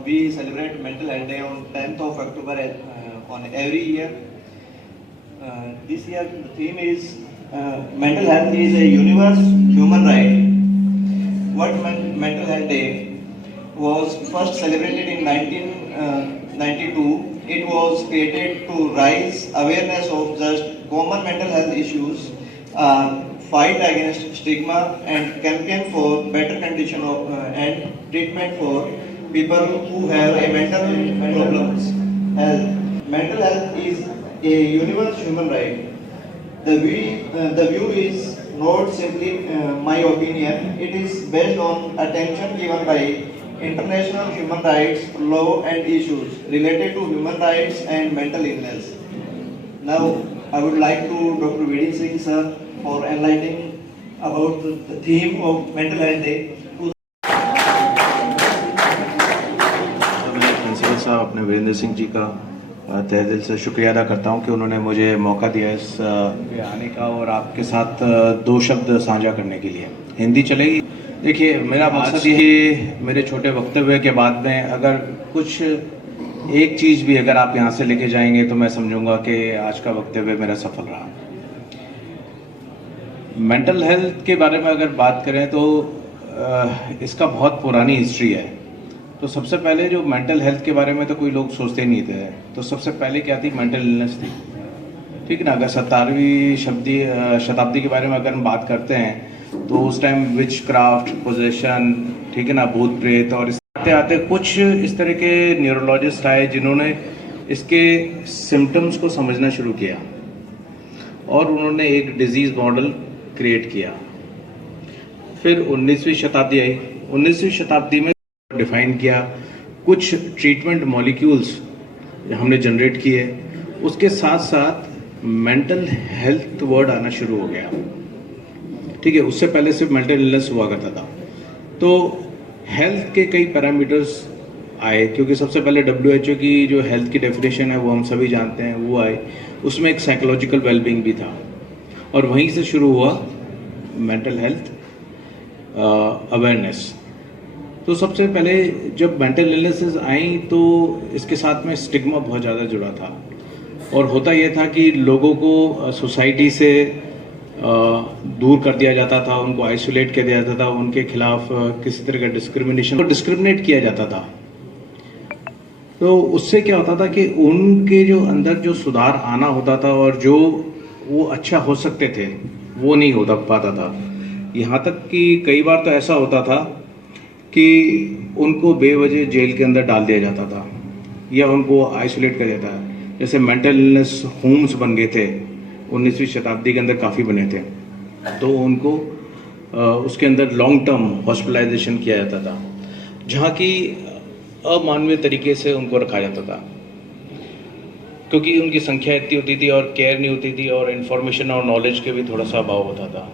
we celebrate Mental Health Day on 10th of October on every year. This year the theme is mental health is a universal human right. Mental Health Day was first celebrated in 1992. It was created to raise awareness of just common mental health issues, fight against stigma, and campaign for better condition and treatment for people who have a mental problems. Mental health is a universal human right. The view is not simply my opinion. It is based on attention given by international human rights law and issues related to human rights and mental illness. Now, I would like to Dr. Vedi Singh sir for enlightening about the theme of Mental Health Day. मैं principal साहब अपने वीरेंद्र सिंह जी का तहे दिल से शुक्रिया अदा करता हूं कि उन्होंने मुझे मौका दिया इस आने का और आपके साथ दो शब्द साझा करने के लिए। हिंदी चलेगी? देखिए, मेरा मकसद ये मेरे छोटे वक्तव्य के बाद में अगर कुछ एक चीज़ भी अगर आप यहाँ से लेके जाएंगे तो मैं समझूंगा कि आज का वक्तव्य मेरा सफल रहा। मेंटल हेल्थ के बारे में अगर बात करें तो इसका बहुत पुरानी हिस्ट्री है। तो सबसे पहले जो मेंटल हेल्थ के बारे में तो कोई लोग सोचते नहीं थे, तो सबसे पहले क्या थी? मेंटल इलनेस थी। ठीक है ना? अगर 17वीं शताब्दी के बारे में अगर हम बात करते हैं तो उस टाइम विच क्राफ्ट, पोजेशन, ठीक है ना, भूत प्रेत, और आते आते कुछ इस तरह के न्यूरोलॉजिस्ट आए जिन्होंने इसके सिम्टम्स को समझना शुरू किया और उन्होंने एक डिजीज मॉडल क्रिएट किया। फिर 19वीं शताब्दी आई। 19वीं शताब्दी में डिफाइन किया, कुछ ट्रीटमेंट मॉलिक्यूल्स हमने जनरेट किए, उसके साथ साथ मेंटल हेल्थ वर्ड आना शुरू हो गया। ठीक है, उससे पहले सिर्फ मेंटल इलनेस हुआ करता था। तो हेल्थ के कई पैरामीटर्स आए, क्योंकि सबसे पहले WHO की जो हेल्थ की डेफिनेशन है वो हम सभी जानते हैं, वो आए। उसमें एक साइकोलॉजिकल वेलबींग भी था और वहीं से शुरू हुआ मेंटल हेल्थ अवेयरनेस। तो सबसे पहले जब मेंटल इलनेसेस आई तो इसके साथ में स्टिग्मा बहुत ज़्यादा जुड़ा था और होता यह था कि लोगों को सोसाइटी से दूर कर दिया जाता था, उनको आइसोलेट कर दिया जाता था, उनके खिलाफ किसी तरह का डिस्क्रिमिनेट किया जाता था। तो उससे क्या होता था कि उनके जो अंदर जो सुधार आना होता था और जो वो अच्छा हो सकते थे वो नहीं हो पाता था। यहाँ तक कि कई बार तो ऐसा होता था कि उनको बेवजह जेल के अंदर डाल दिया जाता था या उनको आइसोलेट कर दिया था। जैसे मेंटल इलनेस होम्स बन गए थे 19वीं शताब्दी के अंदर, काफ़ी बने थे, तो उनको उसके अंदर लॉन्ग टर्म हॉस्पिटलाइजेशन किया जाता था, जहाँ की अमानवीय तरीके से उनको रखा जाता था, क्योंकि उनकी संख्या इतनी होती थी और केयर नहीं होती थी और इन्फॉर्मेशन और नॉलेज के भी थोड़ा सा अभाव होता था।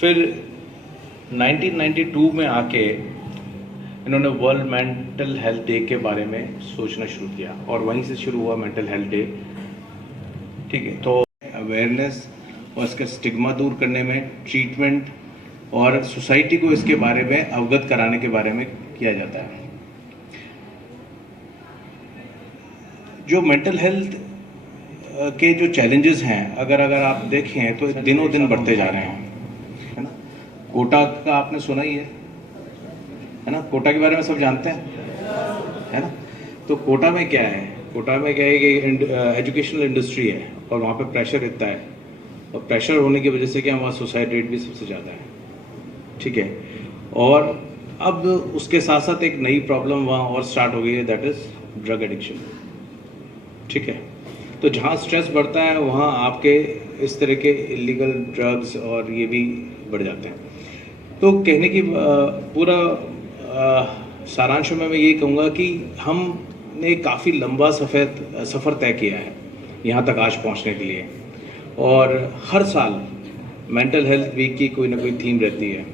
फिर 1992 में आके इन्होंने वर्ल्ड मेंटल हेल्थ डे के बारे में सोचना शुरू किया और वहीं से शुरू हुआ मेंटल हेल्थ डे। ठीक है, तो अवेयरनेस और इसका स्टिग्मा दूर करने में, ट्रीटमेंट और सोसाइटी को इसके बारे में अवगत कराने के बारे में किया जाता है। जो मेंटल हेल्थ के जो चैलेंजेस हैं अगर आप देखें तो दिनों दिन बढ़ते जा रहे हैं, है ना? कोटा का आपने सुना ही है ना? कोटा के बारे में सब जानते हैं, है ना? तो कोटा में क्या है? कोटा में क्या है कि एजुकेशनल इंडस्ट्री है और वहाँ पे प्रेशर इतना है और प्रेशर होने की वजह से क्या वहाँ सुसाइड रेट भी सबसे ज़्यादा है। ठीक है, और अब उसके साथ साथ एक नई प्रॉब्लम वहाँ और स्टार्ट हो गई है, दैट इज़ ड्रग एडिक्शन। ठीक है, तो जहाँ स्ट्रेस बढ़ता है वहाँ आपके इस तरह के इलीगल ड्रग्स और ये भी बढ़ जाते हैं। तो कहने की पूरा सारांश में मैं ये कहूँगा कि हमने काफ़ी लंबा सफ़र तय किया है यहाँ तक आज पहुँचने के लिए, और हर साल मेंटल हेल्थ वीक की कोई ना कोई थीम रहती है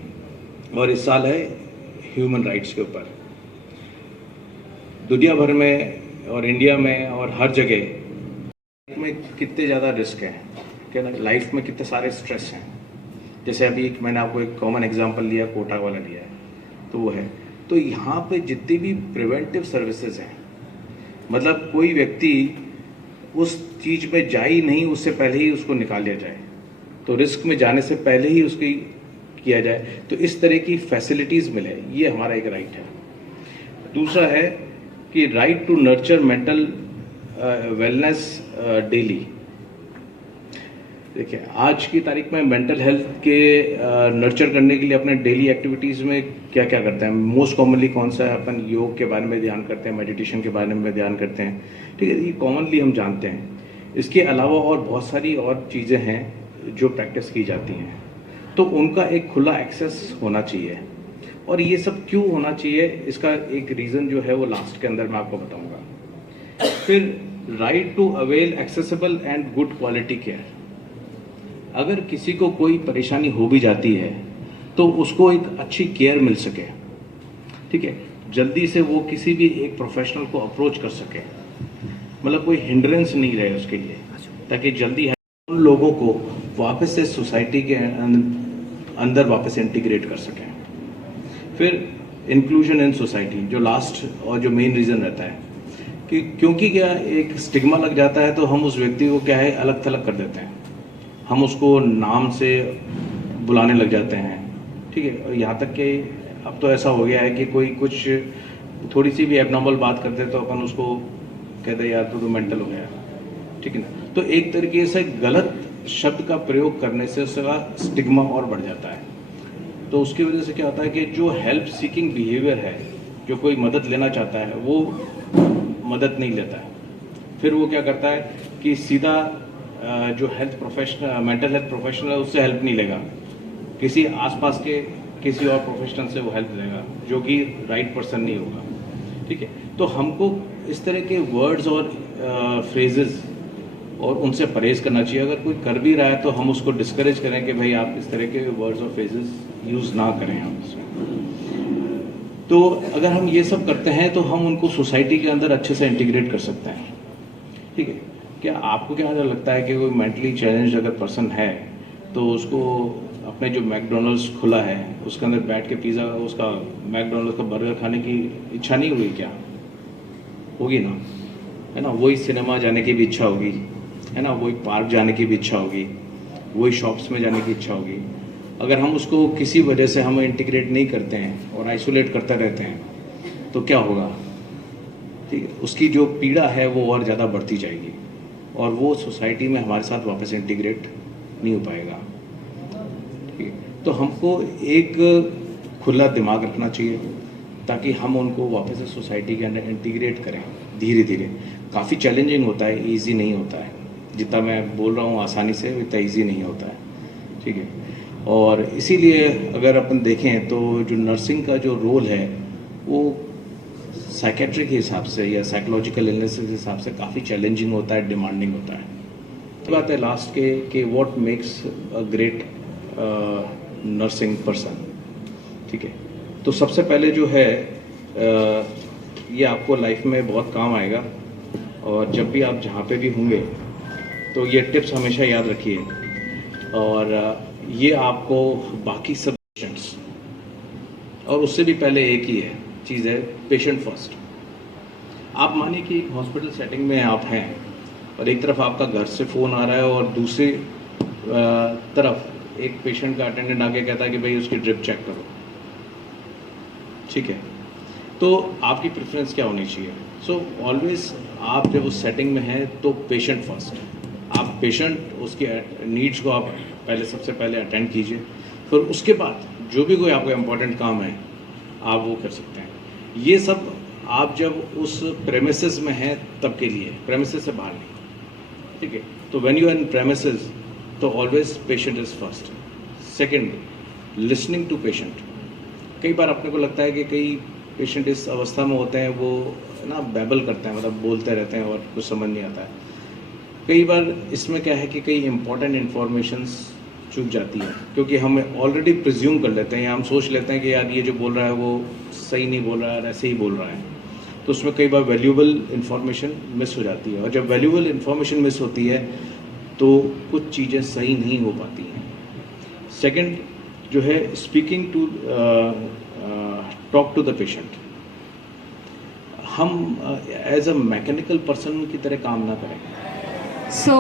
और इस साल है ह्यूमन राइट्स के ऊपर। दुनिया भर में और इंडिया में और हर जगह में कितने ज़्यादा रिस्क हैं, क्या ना, लाइफ में कितने सारे स्ट्रेस हैं। जैसे अभी मैंने आपको एक कॉमन एग्जांपल लिया, कोटा वाला लिया है, तो वो है तो यहाँ पे जितनी भी प्रिवेंटिव सर्विसेज हैं, मतलब कोई व्यक्ति उस चीज़ में जा ही नहीं, उससे पहले ही उसको निकाल लिया जाए, तो रिस्क में जाने से पहले ही उसकी किया जाए, तो इस तरह की फैसिलिटीज़ मिले, ये हमारा एक राइट है। दूसरा है कि right to nurture mental wellness daily. देखिए, आज की तारीख में मेंटल हेल्थ के नर्चर करने के लिए अपने डेली एक्टिविटीज़ में क्या क्या करते हैं? मोस्ट कॉमनली कौन सा है? अपन योग के बारे में ध्यान करते हैं, मेडिटेशन के बारे में ध्यान करते हैं, ठीक है, ये कॉमनली हम जानते हैं। इसके अलावा और बहुत सारी और चीज़ें हैं जो प्रैक्टिस की जाती हैं, तो उनका एक खुला एक्सेस होना चाहिए। और ये सब क्यों होना चाहिए, इसका एक रीज़न जो है वो लास्ट के अंदर मैं आपको बताऊँगा। फिर right to avail accessible and good quality care. अगर किसी को कोई परेशानी हो भी जाती है तो उसको एक अच्छी केयर मिल सके, ठीक है, जल्दी से वो किसी भी एक प्रोफेशनल को अप्रोच कर सके, मतलब कोई हिंड्रेंस नहीं रहे उसके लिए, ताकि जल्दी उन लोगों को वापस से सोसाइटी के अंदर वापस इंटीग्रेट कर सकें। फिर इंक्लूजन इन सोसाइटी, जो लास्ट और जो मेन रीज़न रहता है कि क्योंकि क्या एक स्टिग्मा लग जाता है, तो हम उस व्यक्ति को क्या है अलग थलग कर देते हैं, हम उसको नाम से बुलाने लग जाते हैं, ठीक है। यहाँ तक कि अब तो ऐसा हो गया है कि कोई कुछ थोड़ी सी भी एबनॉर्मल बात करते हैं तो अपन उसको कहते हैं यार तो मेंटल हो गया, ठीक है ना। तो एक तरीके से गलत शब्द का प्रयोग करने से उसका स्टिग्मा और बढ़ जाता है। तो उसकी वजह से क्या होता है कि जो हेल्प सीकिंग बिहेवियर है, जो कोई मदद लेना चाहता है वो मदद नहीं लेता है। फिर वो क्या करता है कि सीधा जो health professional, mental health professional है, उससे हेल्प नहीं लेगा, किसी आसपास के किसी और प्रोफेशनल से वो हेल्प लेगा, जो कि राइट पर्सन नहीं होगा, ठीक है। तो हमको इस तरह के वर्ड्स और फ्रेजेस और उनसे परहेज करना चाहिए। अगर कोई कर भी रहा है तो हम उसको डिस्करेज करें कि भाई आप इस तरह के वर्ड्स और फ्रेजेस यूज़ ना करें हम इसमें। तो अगर हम ये सब करते हैं तो हम उनको सोसाइटी के अंदर अच्छे से इंटीग्रेट कर सकते हैं, ठीक है। क्या आपको क्या लगता है कि कोई मेंटली चैलेंज अगर पर्सन है तो उसको अपने जो मैकडोनल्ड्स खुला है उसके अंदर बैठ के पिज़्ज़ा, उसका मैकडोनल्ड्स का बर्गर खाने की इच्छा नहीं हुई क्या? होगी ना, है ना। वही सिनेमा जाने की भी इच्छा होगी, है ना, वही पार्क जाने की भी इच्छा होगी, वही शॉप्स में जाने की इच्छा होगी। अगर हम उसको किसी वजह से हम इंटीग्रेट नहीं करते हैं और आइसोलेट करते रहते हैं तो क्या होगा, ठीक है, उसकी जो पीड़ा है वो और ज़्यादा बढ़ती जाएगी और वो सोसाइटी में हमारे साथ वापस इंटीग्रेट नहीं हो पाएगा, ठीक है। तो हमको एक खुला दिमाग रखना चाहिए ताकि हम उनको वापस से सोसाइटी के अंदर इंटीग्रेट करें धीरे धीरे। काफ़ी चैलेंजिंग होता है, इजी नहीं होता है, जितना मैं बोल रहा हूँ आसानी से उतना इजी नहीं होता है, ठीक है। और इसीलिए अगर अपन देखें तो जो नर्सिंग का जो रोल है वो साइकेट्रिक के हिसाब से या साइकोलॉजिकल इलनेस के हिसाब से काफ़ी चैलेंजिंग होता है, डिमांडिंग होता है। बात है लास्ट के कि what makes a great nursing person, ठीक है। तो सबसे पहले जो है ये आपको लाइफ में बहुत काम आएगा और जब भी आप जहाँ पे भी होंगे तो ये टिप्स हमेशा याद रखिए। और ये आपको बाकी सब पेशेंट्स, और उससे भी पहले एक ही है चीज़ है, पेशेंट फर्स्ट। आप मानिए कि एक हॉस्पिटल सेटिंग में आप हैं और एक तरफ आपका घर से फ़ोन आ रहा है और दूसरी तरफ एक पेशेंट का अटेंडेंट आके कहता है कि भाई उसकी ड्रिप चेक करो, ठीक है। तो आपकी प्रेफरेंस क्या होनी चाहिए? सो ऑलवेज आप जब उस सेटिंग में हैं तो पेशेंट फर्स्ट, आप पेशेंट उसके नीड्स को आप पहले सबसे पहले अटेंड कीजिए, फिर उसके बाद जो भी कोई आपका इम्पोर्टेंट काम है आप वो कर सकते हैं। ये सब आप जब उस प्रेमिसेस में हैं तब के लिए, प्रेमिसेस से बाहर नहीं, ठीक है। तो when you are in premises तो always patient is first. Second, listening to patient. कई बार अपने को लगता है कि कई पेशेंट इस अवस्था में होते हैं वो ना बैबल करते हैं, मतलब बोलते रहते हैं और कुछ समझ नहीं आता है। कई बार इसमें क्या है कि कई इंपॉर्टेंट इन्फॉर्मेशंस चूक जाती है क्योंकि हम ऑलरेडी प्रिज्यूम कर लेते हैं या हम सोच लेते हैं कि यार ये जो बोल रहा है वो सही नहीं बोल रहा है, ऐसे ही बोल रहा है। तो उसमें कई बार वैल्यूएबल इन्फॉर्मेशन मिस हो जाती है और जब वैल्यूएबल इन्फॉर्मेशन मिस होती है तो कुछ चीज़ें सही नहीं हो पाती हैं। सेकंड जो है, speaking to talk to the patient. हम एज अ मैकेनिकल पर्सन की तरह काम ना करें। So,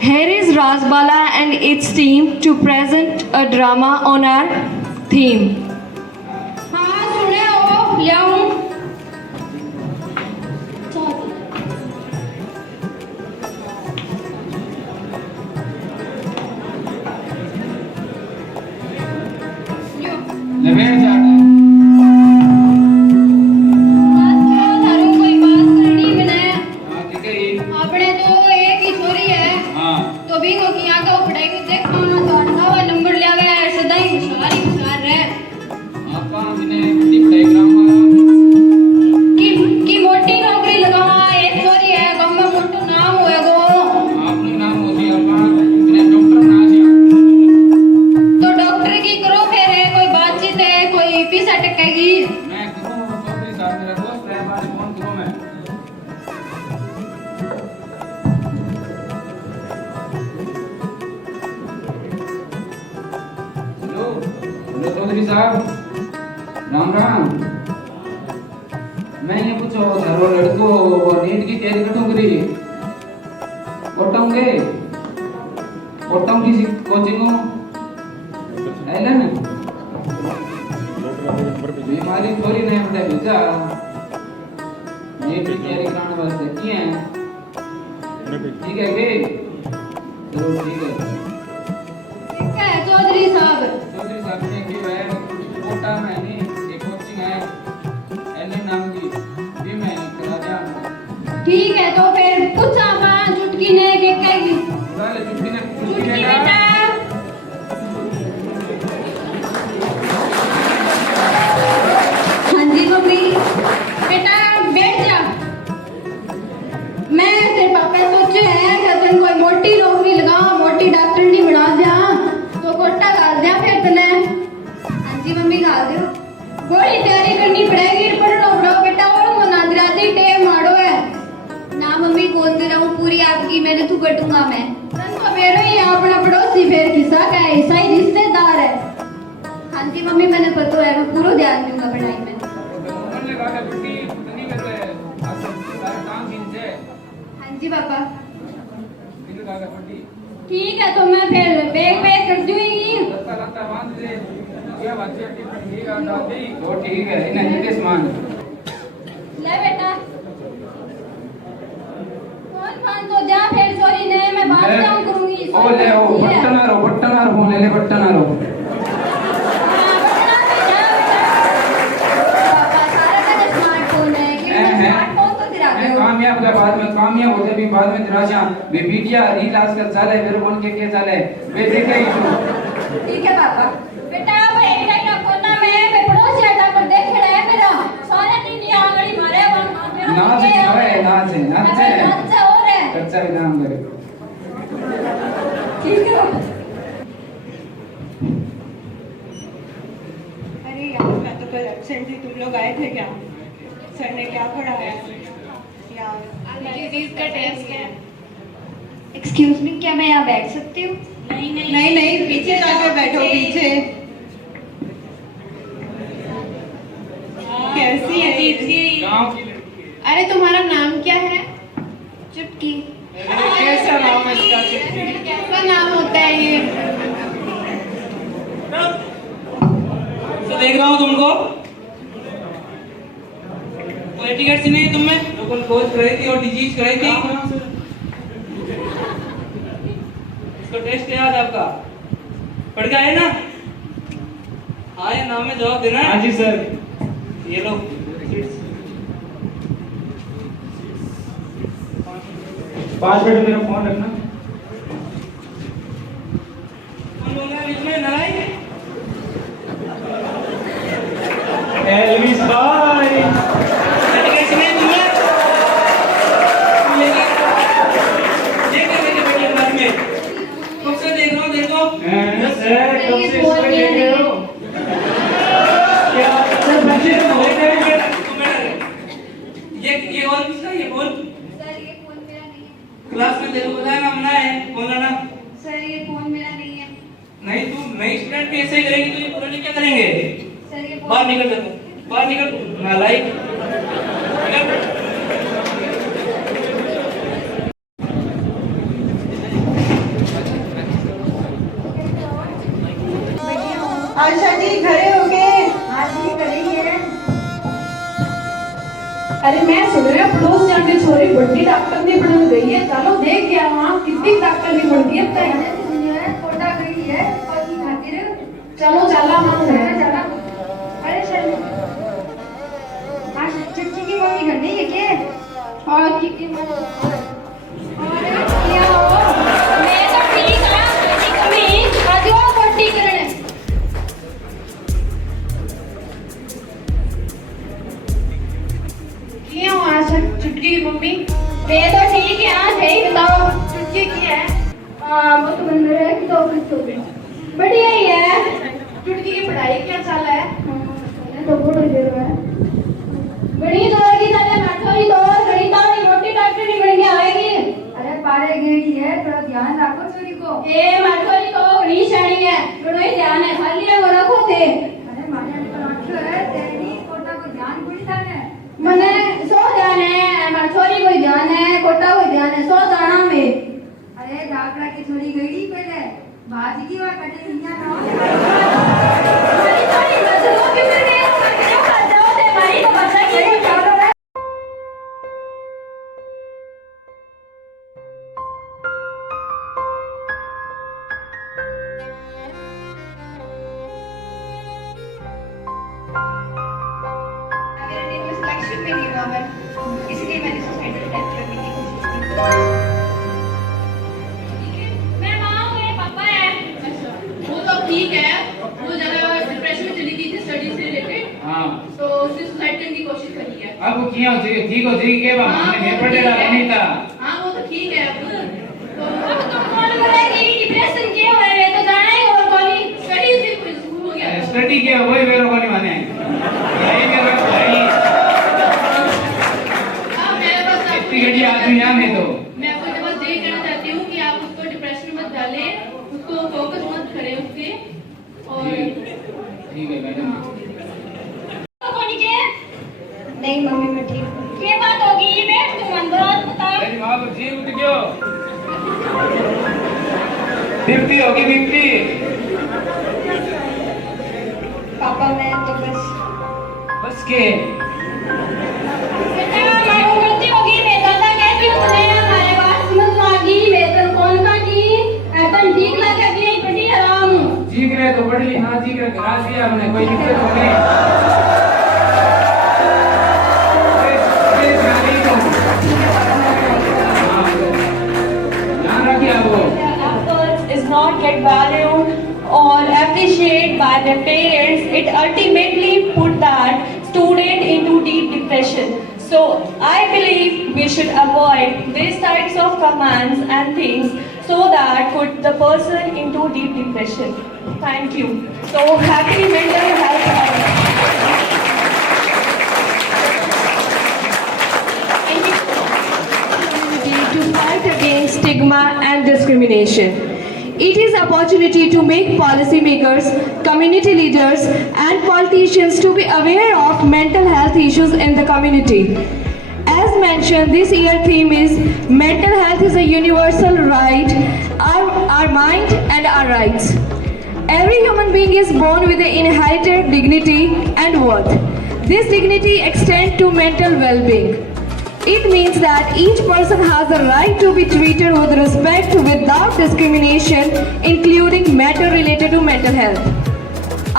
here is Razbala and its team to present a drama on our theme. हाँ सुने हो लियाऊं नवेड़ जाना थारू कोई बात करनी मैंने हाँ ठीक है ये अपने तो एक ही छोरी है हाँ तो भी को की आगे पढ़ाई को देखो ना तो नवा नंबर लिया गया है सदा ही होशियार रहे आपका हमने अपनी डायग्राम की मोटी नौकरी लगावा एक छोरी है गांव में मोटो नाम होएगो आपने नाम होती आपका अपने डॉक्टर ना दिया तो डॉक्टर की करो फिर है कोई बातचीत है कोई पैसा टकेगी मैं करूँ चौधरी साहब मेरा दोस्त है बारे फोन करूँ मैं हेलो हेलो चौधरी साहब राम राम मैं ये पूछो धरो लड़को वो नीट की तैयारी कटों करी कोटोंगे कोटों की कोचिंग एलन बीमारी थोड़ी नहीं बेटा भेजा नीट की तैयारी कराने वास्ते किए हैं ठीक है कि चलो ठीक है ठीक है चौधरी साहब चौधरी साहब ने की है कोटा में नहीं एक कोचिंग है एलन नाम की भी मैं करा दिया ठीक है तो फिर कुछ आप चुटकी ने के कहेगी चल चुटकी ने चुटकी बेटा हाँ जी मम्मी बेटा बैठ जा मैं तेरे पापा सोचे हैं कि तुम कोई मोटी नौकरी लगा मोटी डॉक्टर नहीं बना दिया तो कोटा गाल दिया फिर तने हाँ जी मम्मी गाल दो बड़ी तैयारी करनी पड़ेगी पढ़ना पड़ो बेटा और नादराती टेम मारो है ना मम्मी कौन दे रहा हूँ पूरी आपकी मैंने तू कटूंगा मैं तन तो मेरे ही अपना पड़ोसी फिर किसा का है ऐसा ही रिश्तेदार है हाँ जी मम्मी मैंने पता है मैं पूरा ध्यान दूंगा पढ़ाई में मन लगा के छुट्टी नहीं कर रहे आज सारा काम दिन से हाँ जी पापा दिन लगा के छुट्टी ठीक है तो मैं फिर बैग पैक कर दूंगी लगता लगता बांध दे क्या बात है ठीक है दादी तो ठीक है इन्हें जितने सामान ले बेटा फोन तो जा फिर सॉरी नहीं मैं बात काम करूंगी ओ ले ओ बटन आ रहा फोन ले बटन आ रहा कामयाब का बाद में कामयाब होते भी बाद में निराशा वे मीडिया रील आजकल चाले मेरे मन के चाले वे देखे ही तू ठीक है पापा बेटा अब एक टाइम कोना में मैं पड़ोसी हटा पर देख रहा है मेरा सारे दिन ये आंगली मारे वहां नाच है नाच है नाच है नाच हो रहा है अच्छा भी नाम करे ठीक है अरे यार मैं तो कल एब्सेंट थी तुम लोग आए थे क्या सर ने क्या पढ़ाया यार डिजीज का टेस्ट है एक्सक्यूज मी क्या मैं यहाँ बैठ सकती हूँ नहीं पीछे जाकर बैठो पीछे कैसी है गांव की अरे तुम्हारा नाम क्या है चुटकी कैसा नाम है इसका कैसा नाम होता है ये तो देख रहा हूँ तुमको कोई टिकट सी नहीं तुम में लोकल खोज कराई थी और डिजीज कराई थी इसका टेस्ट याद आपका पढ़ गया है ना हाँ ये नाम में जवाब देना है हाँ जी सर ये लो 5 मिनट मेरा फोन रखना कौन बोल रहा है बीच में लड़ाई एल्विस भाई टिकट सी नहीं तुम्हें देख बैठिए बाद में कब से देख रहा हूँ देखो सर कब से इसको देख रहे हो क्या सर बच्चे तो देख रहे हैं ये कौन किसका ये कौन सर ये फोन मेरा नहीं है क्लास में देखो बताया ना मना है कौन लाना सर ये फोन मेरा नहीं है नहीं तू नई स्टूडेंट भी ऐसे ही करेगी तो ये पुराने क्या करेंगे सर ये बाहर निकल जाते बाहर निकल नालायक निकल। आशा जी खड़े हो गए? हाँ जी खड़ी है। अरे मैं सुन रहा पड़ोस जाके छोरी बड़ी डॉक्टर ने बन गई है, चलो देख के वहाँ कितनी डॉक्टर ने बन गई अब तक। कोटा गई है कोची खातिर। चलो चला हम चला। अरे चल। आज चच्ची की मम्मी घर नहीं है क्या? और की मम्मी। क्या हो? मैं तो ठीक हूँ। मम्मी आज वो कोटी करने। क्यों आशा चुटकी की मम्मी? मैं तो ठीक है। हाँ सही बताओ। चुटकी की है? वो तो बंदर है कि तो ऑफिस हो गई। बढ़िया ही है। चुटकी की पढ़ाई क्या चल है? तो बोल दे रहा है। गणित होगी ताले माथोरी तो गणित वाली मोटी डॉक्टर नहीं बन के आएगी। अरे पारे गेड़ी है थोड़ा ध्यान रखो छोरी को। ए माथोरी तो गणित शानी है थोड़ा ही ध्यान है खाली है वो रखो थे। अरे माने तो आंसर है तेरी कोटा को ध्यान पूरी थाने। मने सो ध्यान है माथोरी को ध्यान है कोटा को ध्यान है सो जाना में। अरे डाकरा की छोरी गई पहले बाजी की बात कटे निया ना। मारी छोरी बचो के फिर गए क्यों कर जाओ ते मारी तो बच्चा की चालो रे। मेरे टीम में सिलेक्शन में नहीं हुआ मैं इसलिए मैंने सुसाइड अटेम्प्ट करने की कोशिश की। मैं मां हूं मेरे पापा है। वो तो ठीक है, वो ज्यादा डिप्रेशन में चली गई थी स्टडी से रिलेटेड, हाँ तो उसने सुसाइड करने की कोशिश करी है। अब किया ठीक हो जी के बा हमने मैं पढ़े रहा नहीं था। हाँ वो तो ठीक है। तो अब तो कौन बोलेगी डिप्रेशन क्यों है मैं तो जाना ही और कौन ही स्टडी से कुछ हो गया था। स्टडी के वही मेरे को नहीं माने यही मेरा भाई हाँ मैं बस इतनी घड़ी आदमी यहाँ में तो मैं आपको तो बस यही कहना चाहती हूँ कि आप उसको डिप्रेशन में मत डालें, उसको फोकस मत करें उसके। और ठीक है मैडम। कौन के नहीं मम्मी मैं ठीक हूं। क्या बात होगी बैठ तू मन बात बता। तेरी माँ को जी उठ गयो दीप्ति होगी दीप्ति। पापा मैं तो बस के बेटा मां को गलती होगी मैं दादा कहती हूं तूने हमारे बात समझ आ गई वेतन कौन का की अपन ठीक लगा गई बड़ी आराम। जी करे तो पढ़ ली हाँ जी करे घरा से हमने कोई दिक्कत हो नहीं। ध्यान रखिए आप वो। their efforts is not get valued or appreciated by their parents, it ultimately put that student into deep depression. So I believe we should avoid these types of commands and things so that put the person into deep depression. Thank you. So happy mental health awareness. To fight against stigma and discrimination. It is opportunity to make policymakers, community leaders and politicians to be aware of mental health issues in the community. As mentioned, this year theme is mental health is a universal right, our mind and our rights. Every human being is born with an inherited dignity and worth. This dignity extends to mental well-being. It means that each person has the right to be treated with respect without discrimination, including matter related to mental health.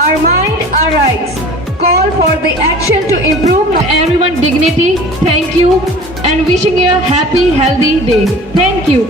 Our mind, our rights. Call for the action to improve everyone's dignity. Thank you and wishing you a happy, healthy day. Thank you.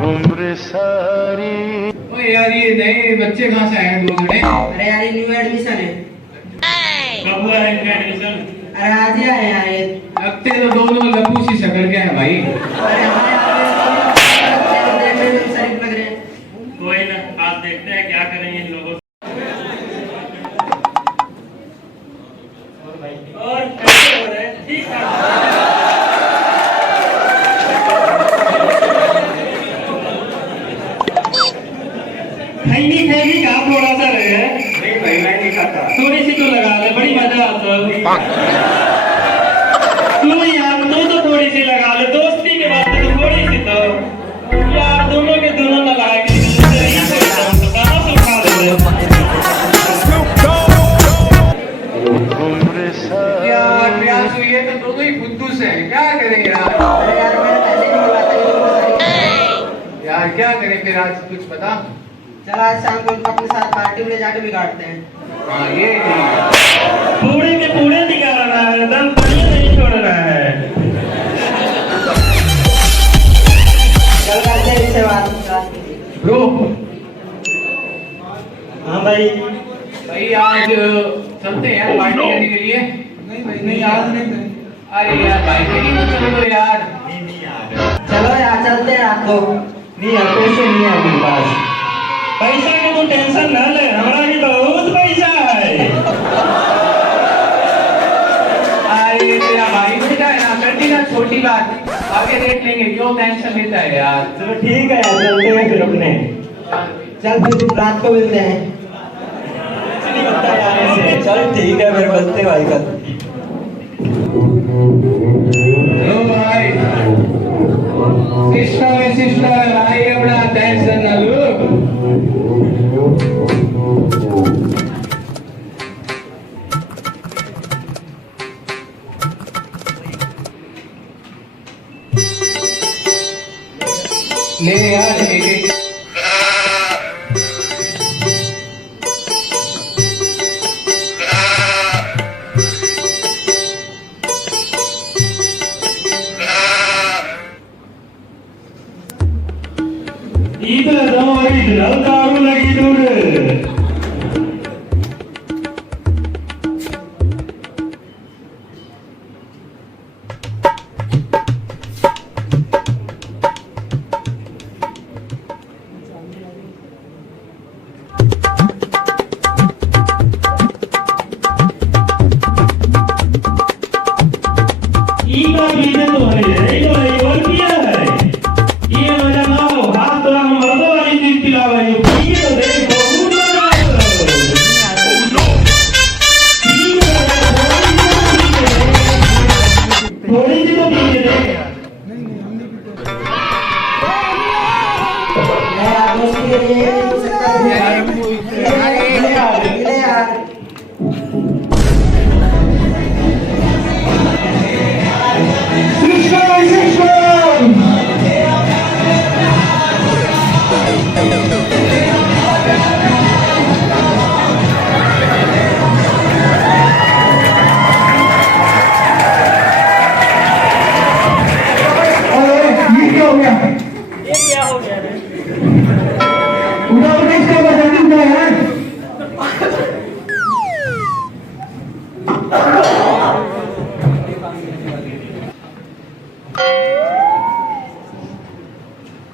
उम्र सारी। ओ यार ये नए बच्चे कहाँ से आए हैं दो जने? अरे यार ये न्यू एडमिशन है। कब हुआ है इनका एडमिशन? अरे आज ही आए हैं। लगते तो दोनों लपू सी शक्ल के हैं भाई। अरे हमारे है कि कहाँ थोड़ा सा रहे? नहीं भाई मैं नहीं खाता। थोड़ी सी तो लगा ले, बड़ी मजा आता है। तू यार तू तो थोड़ी सी लगा ले, दोस्ती के वास्ते तो थोड़ी सी तो यार दोनों के दोनों लगा के कहाँ से उठा ले? यार प्रियांशु ये तो दोनों ही बुद्धूस हैं, क्या करें यार? अरे यार मैंने पहले नहीं बोला था ये तो बताइए। यार क्या करें फिर आज कुछ बता। चल आज शाम को इनको अपने साथ पार्टी में ले जाके बिगाड़ते हैं। हाँ ये ठीक है। पूरे के पूरे निकालना है, दम पानी नहीं छोड़ना है। चल करते हैं इससे बात। ब्रो हाँ भाई। भाई आज चलते हैं यार पार्टी करने के लिए। नहीं भाई नहीं, आज नहीं। अरे यार भाई मेरी तो चल दो यार। नहीं यार। चलो यार चलते हैं रात को। नहीं यार पैसे नहीं है मेरे पास। पैसा के तो टेंशन ना ले, हमारा भी बहुत पैसा है। अरे तेरा भाई बेटा है ना, कर दी ना छोटी बात, आगे देख लेंगे, क्यों टेंशन लेता है यार। चलो ठीक है यार चलते हैं फिर अपने। चल फिर रात को मिलते हैं। नहीं बनता यार ऐसे। चल ठीक है फिर मिलते भाई कल। हेलो भाई, सिस्टर है भाई, अपना टेंशन ना लो। ले यार एक इधर दो इधर दारू लगी दूर।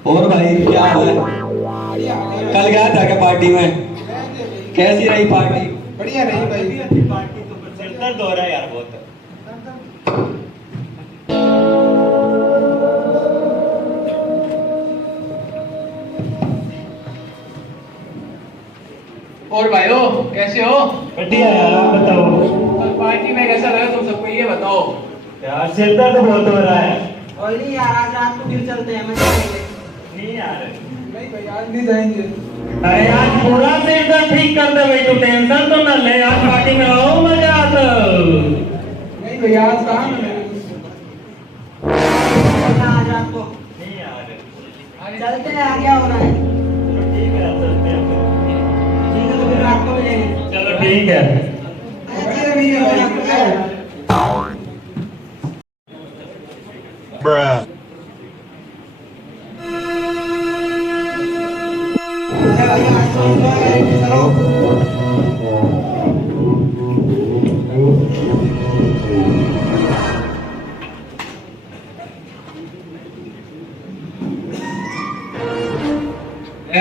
और भाई क्या हुआ? कल गया था क्या पार्टी में? कैसी रही पार्टी? बढ़िया रही भाई। पार्टी तो सिर दर्द हो रहा है यार बहुत। और भाइयों कैसे हो? बढ़िया यार आप बताओ। कल पार्टी में कैसा लगा तुम सबको ये बताओ। यार सिर दर्द बहुत हो रहा है। कोई नहीं यार आज रात को फिर चलते हैं, मजा आएंगे। नहीं यार। नहीं भाई आज नहीं जाएंगे। अरे आज पूरा सिर दर्द ठीक कर दे भाई, तू टेंशन तो ना ले, आज पार्टी में आओ मजा आता। नहीं भाई आज कहाँ मिलेंगे? चलना आज रात को। नहीं यार। चलते हैं, आ क्या हो रहा है? चलो ठीक है यार चलते हैं फिर। ठीक है तो फिर रात को मिलेंगे। चलो ठीक है। अच्छा ठीक है भाई, रात को मिलेंगे। Bruh. अरे भाई आज तो सुबह गए, चलो।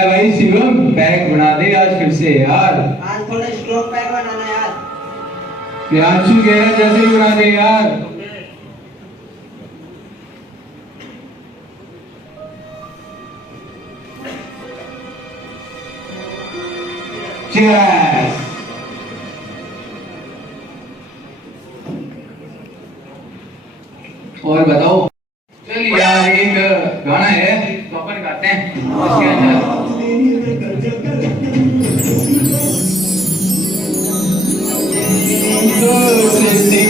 भाई शिवम बैग बना दे आज फिर से यार। आज थोड़ा स्ट्रोक पैक बनाना यार। प्रियांशु कह रहा है जैसे ही बना दे यार। Cheers! और बताओ, चलिए यार एक गाना है तो अपन गाते हैं उसके अंदर। दोस्ती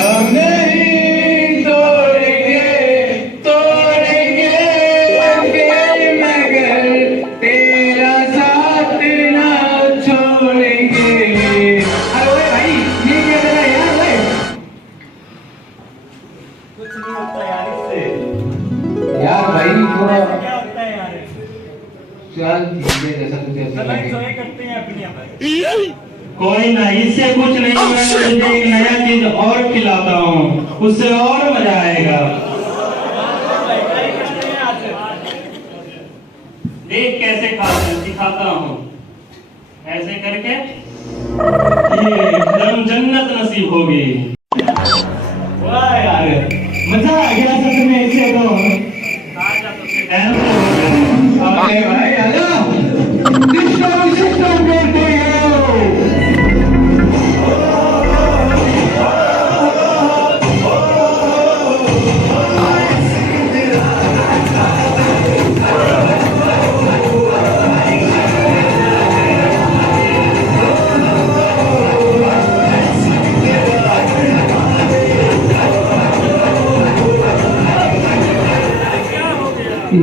हम नहीं तोड़ेंगे, तोड़ेंगे फिर मगर तेरा साथ ना छोड़ेंगे। अरे ओए भाई ये क्या कर रहा है यार? ओए कुछ नहीं होता यार इससे। यार भाई थोड़ा क्या होता है यार? चल ठीक है जैसा तुझे अच्छा सब लगे। enjoy करते हैं अपनी अपनी। कोई ना, इससे कुछ नहीं, मैं तुझे एक नया चीज और खिलाता हूँ, उससे और मजा आएगा। देख कैसे खाते हैं, सिखाता हूँ। ऐसे करके ये एकदम जन्नत नसीब होगी। वाह यार, मजा आ गया सच में इसे तो। अरे भाई हेलो, सिस्टम सिस्टम करते हो।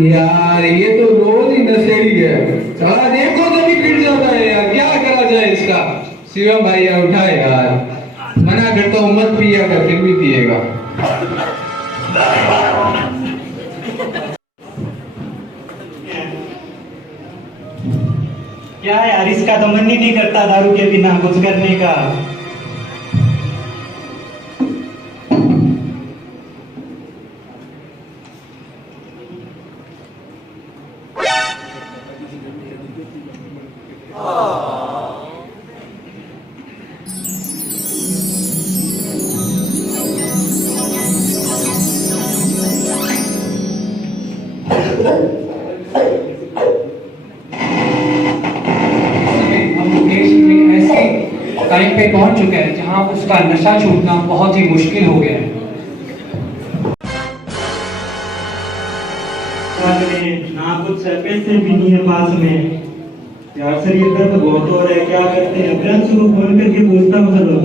यार ये तो रोज ही नशेड़ी है, साला देखो तो भी गिर जाता है यार, क्या करा जाए इसका? शिवम भाई यार उठाए यार, मना करता हूँ मत पिया कर, फिर भी पिएगा। क्या यार, इसका तो मन ही नहीं करता दारू के बिना कुछ करने का। हम देश में ऐसे टाइम पे पहुंच चुके हैं जहां उसका नशा छूटना बहुत ही मुश्किल हो गया है। ना कुछ पैसे भी नहीं है पास में यार, सर ये दर्द बहुत हो रहा है, क्या करते हैं? ब्रश शुरू खोल करके पूछता हूँ चलो।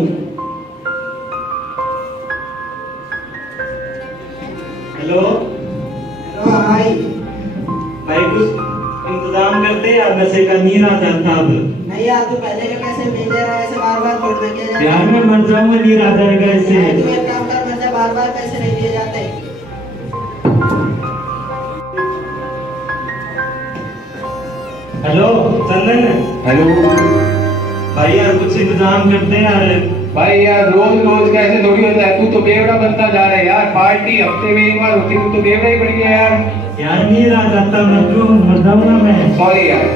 हेलो हेलो भाई। भाई, कुछ इंतजाम करते हैं यार, नशे का नीर आ जाता अब। नहीं यार, तू पहले के पैसे नहीं दे रहा है, ऐसे बार बार छोड़ दे के यार मैं मर जाऊंगा, नीर आ जाएगा इससे। तू एक काम कर, मुझसे बार बार पैसे नहीं दिए जाते। हेलो चंदन। हेलो भाई यार कुछ इंतजाम करते हैं यार। भाई यार रोज रोज कैसे थोड़ी होता है, तू तो बेवड़ा बनता जा रहा है यार, पार्टी हफ्ते में एक बार होती, तू तो बेवड़ा ही बन गया यार। यार नीर आ जाता, मर जाऊंगा मैं। सॉरी यार।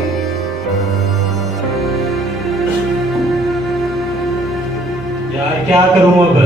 यार क्या करूं अब?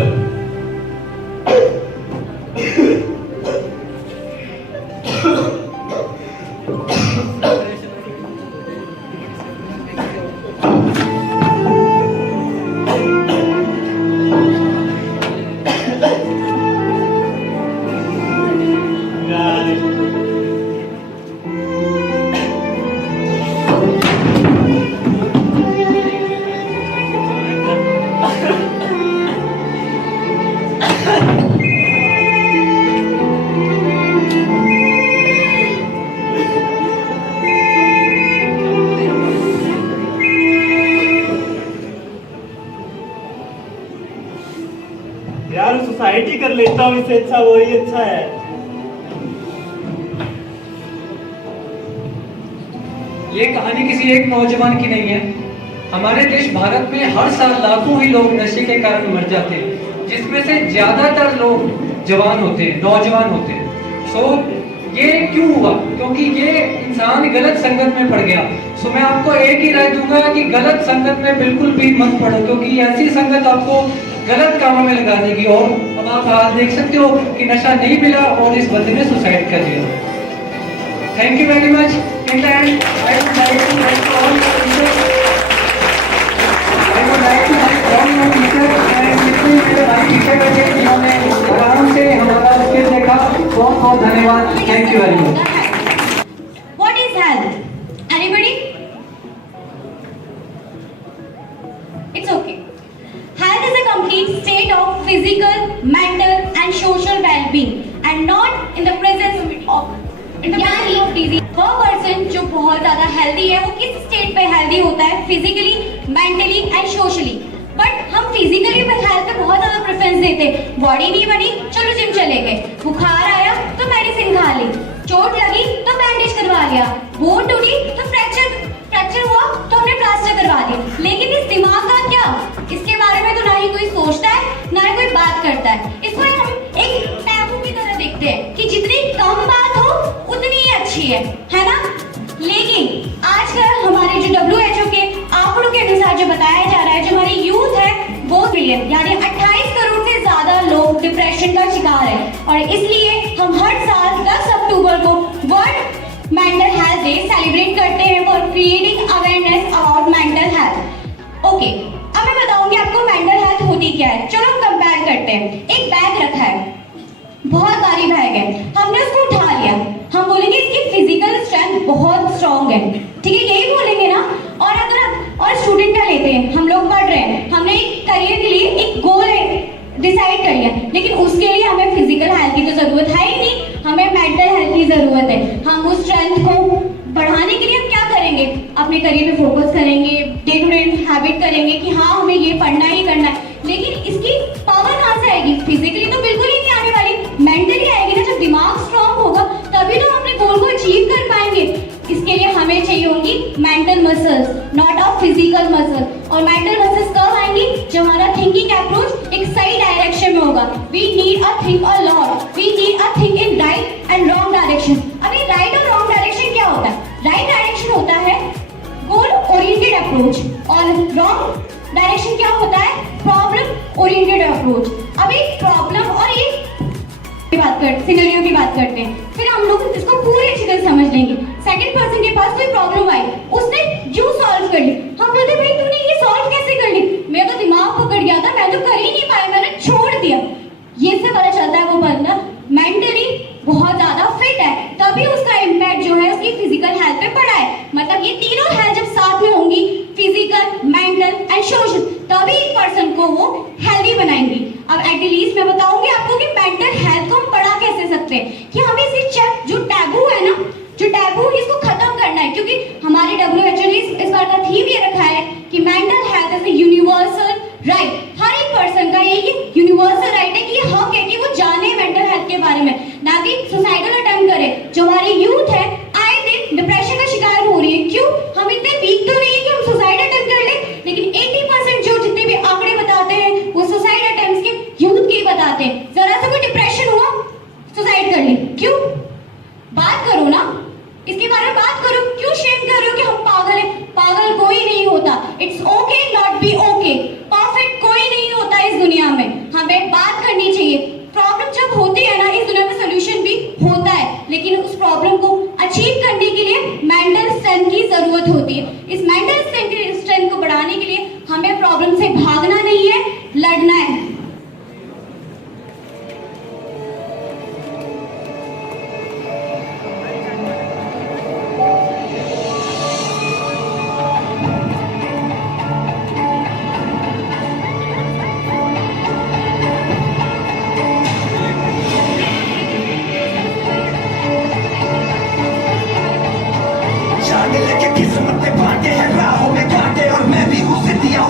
यार सोसाइटी कर लेता हूँ, इससे अच्छा वही अच्छा है। ये कहानी किसी एक नौजवान की नहीं है। हमारे देश भारत में हर साल लाखों ही लोग नशे के कारण मर जाते हैं, जिसमें से ज्यादातर लोग जवान होते हैं, नौजवान होते हैं। सो ये क्यों हुआ? क्योंकि ये इंसान गलत संगत में पड़ गया। सो मैं आपको एक ही राय दूंगा कि गलत संगत में बिल्कुल भी मत पड़ो, क्योंकि ऐसी संगत आपको गलत कामों में लगा देगी। और अब आप आज देख सकते हो कि नशा नहीं मिला और इस बंदे ने सुसाइड कर लिया। Thank you very much. In the end, I would like to thank all the state of physical, mental and social well-being and not in the presence of disease. वो पर्सन जो बहुत ज्यादा हेल्दी है वो किस state पे healthy होता है? Physically, mentally and socially. But हम फिजिकली हेल्थ पे बहुत ज्यादा प्रेफरेंस देते हैं। बॉडी नहीं बनी, चलो जिम चले गए। बुखार आया तो मेडिसिन खा ली, चोट लगी तो बैंडेज करवा लिया, बोन टूटी तो फ्रैक्चर हुआ तो हमने प्लास्टर करवा दिया। लेकिन इस दिमाग का क्या? इसके बारे में तो ना ही कोई सोचता है ना ही कोई बात करता है। इसको हम एक टैबू की तरह देखते हैं कि जितनी कम बात हो उतनी ही अच्छी है ना? लेकिन आजकल हमारे जो WHO के आंकड़ों के अनुसार जो बताया जा रहा है, जो हमारी यूथ है वो बिलियन यानी 28 करोड़ से ज्यादा लोग डिप्रेशन का शिकार है। और इसलिए हम हर साल 10 अक्टूबर को world mental health day celebrate करते हैं for creating awareness about mental health. Okay, अब मैं बताऊंगी आपको मेंटल हेल्थ होती क्या है। चलो हम कंपेयर करते हैं। एक बैग रखा है, बहुत भारी बैग है, हमने उसको उठा लिया, हम बोलेंगे इसकी फिजिकल स्ट्रेंथ बहुत स्ट्रांग है, ठीक है, यही बोलेंगे ना? और अगर स्टूडेंट का लेते हैं, हम लोग पढ़ रहे हैं, हमने एक करियर के लिए एक गोल डिसाइड कर लिया, लेकिन उसके लिए हमें फिजिकल हेल्थ की तो जरूरत है ही नहीं, हमें मेंटल हेल्थ की जरूरत है। हम उस स्ट्रेंथ को बढ़ाने के लिए हम क्या करेंगे? अपने करियर पे फोकस करेंगे, डे टू डे हैबिट करेंगे कि हाँ हमें ये पढ़ना ही करना है। लेकिन इसकी पावर कहाँ से आएगी? फिजिकली तो बिल्कुल ही नहीं आने वाली, मेंटली आएगी ना। जब दिमाग स्ट्रांग होगा तभी तो हम अपने गोल को अचीव कर पाएंगे। इसके लिए हमें चाहिए होंगी mental muscles, not a physical muscle. और मेंटल मसल्स कब आएंगी? जब हमारा थिंकिंग अप्रोच एक सही डायरेक्शन में होगा। We need a think a lot, we need a think in right and wrong direction. अभी राइट और रॉन्ग डायरेक्शन क्या होता है? राइट डायरेक्शन होता है गोल ओरिएंटेड अप्रोच और रॉन्ग डायरेक्शन क्या होता है? Problem oriented approach. अभी प्रॉब्लम और एक सिनेरियो की बात करते हैं, फिर हम लोग इसको पूरी अच्छी तरह समझ लेंगे। सेकंड पर्सन के पास कोई प्रॉब्लम आई, उसने जो सॉल्व कर ली, हम बोलते भाई तूने ये सॉल्व कैसे कर ली? मेरा तो दिमाग पकड़ गया था, मैं तो कर ही नहीं पाया, मैंने छोड़ दिया। ये से पता चलता है वो बंदा मेंटली बहुत ज्यादा फिट है, तभी उसका इम्पैक्ट जो है उसकी फिजिकल हेल्थ पे पड़ा है। मतलब ये तीनों हेल्थ जब साथ में होंगी, फिजिकल, मेंटल एंड सोशल, तभी एक पर्सन को वो हेल्दी बनाएंगी। अब एट लीस्ट मैं बताऊंगी आपको कि मेंटल हेल्थ को हम बढ़ा कैसे सकते हैं, कि हमें इसे जो टैबू है ना, जो टैबू इसको खत्म करना है। क्योंकि हमारे WHO ने इस बार का थीम ये रखा है कि mental health is a universal right. हर एक पर्सन का ये यूनिवर्सल राइट है कि ये हक है कि वो जाने मेंटल हेल्थ के बारे में, ना कि सुसाइडल अटेम्प्ट करे। जो हमारी यूथ है आए दिन डिप्रेशन का शिकार हो रही है। क्यों? हम इतने वीक तो नहीं है कि हम सुसाइड अटेम्प्ट कर ले, लेकिन 80% जो जितने भी आंकड़े बताते हैं वो सुसाइड अटेम्प्ट्स के यूथ के बताते हैं। जरा सा कोई डिप्रेशन हुआ, सुसाइड कर ली। क्यों? बात करो ना, इसके बारे में बात करो। क्यों शेम कर रहे हो कि हम पागल हैं? पागल कोई नहीं होता। It's okay not be okay. Perfect कोई नहीं होता इस दुनिया में, हमें बात करनी चाहिए। प्रॉब्लम जब होती है ना, इस दुनिया में सोल्यूशन भी होता है, लेकिन उस प्रॉब्लम को अचीव करने के लिए मेंटल स्ट्रेंथ की जरूरत होती है। इस मेंटल स्ट्रेंथ को बढ़ाने के लिए हमें प्रॉब्लम से भागना नहीं है, लड़ना है।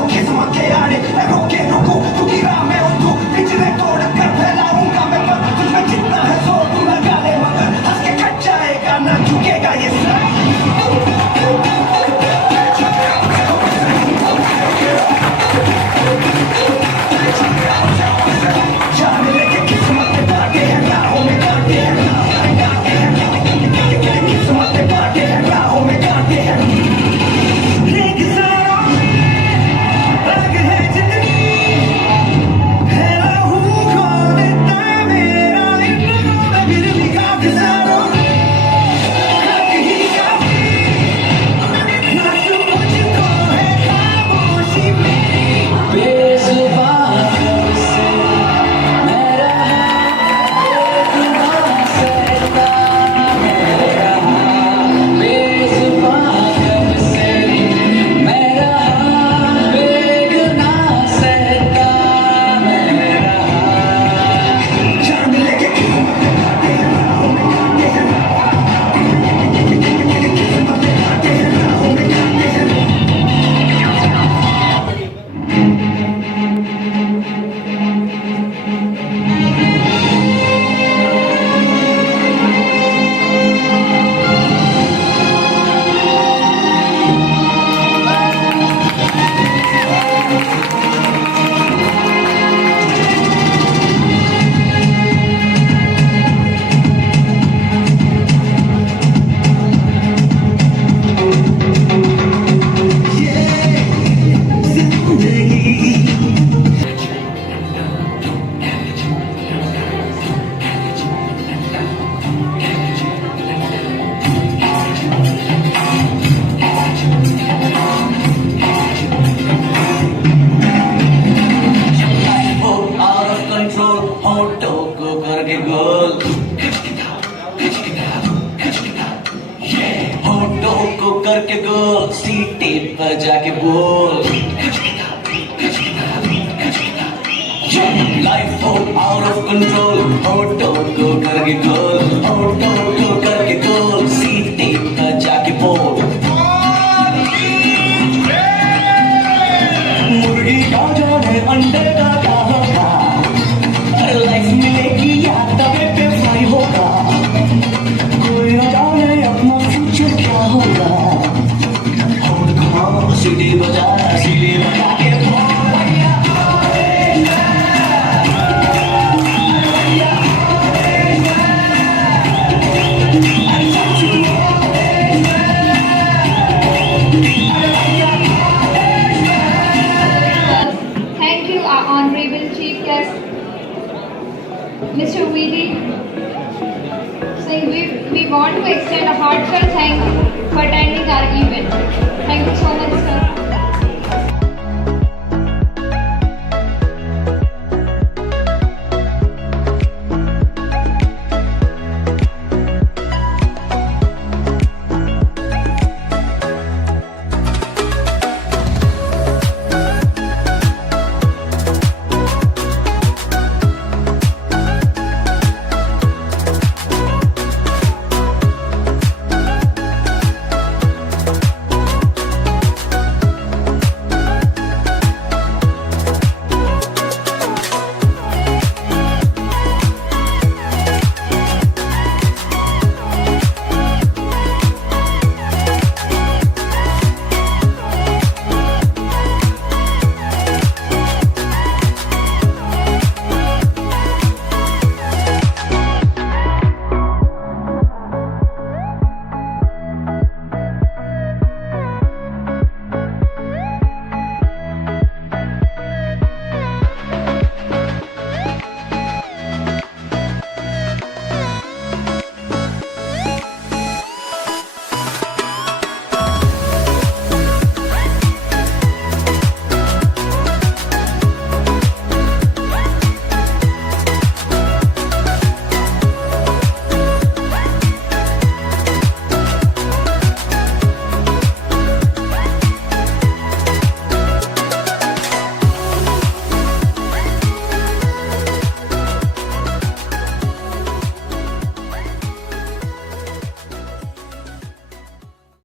किस्मत के आड़े रोके रोको क्योंकि राह पर जाके बोल लाइफ हो आउट ऑफ कंट्रोल ऑटो को करके गोल ऑटो को करके गोल सीटी पर जाके बोल मुर्गी का जाने अंडे का क्या होगा लाइफ मिलेगी या तवे पे फ्राई होगा कोई न जाने अपना फ्यूचर क्या होगा और कमाओ सीढ़ी बजा के Thank you, our Honorable Chief Guest, Mr. V.D. Singh. We want to extend a heartfelt thank you for attending our event. Thank you so much.